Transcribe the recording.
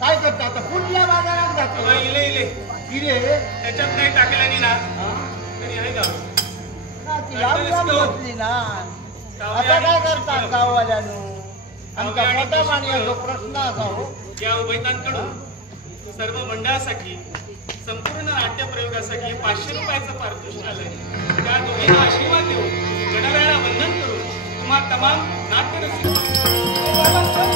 काय करता आता कुठल्या बाजारात जातो इले इले इले त्याच्यात काही टाकल्याने ना तरी आहे का ती लांब लांब बसली ना आता काय करतात गाववाल्यानो आमचा मोठा पाण्याचा प्रश्न असा हो या उभयतांकडून सर्व मंडळासाठी संपूर्ण नाट्य प्रयोगासाठी 500 रुपयाचं पारितोषिक आलंय त्या दोघींना आशीर्वाद देऊन गणरायाला वंदन करून तुम्हा तमाम नाट्य रसिक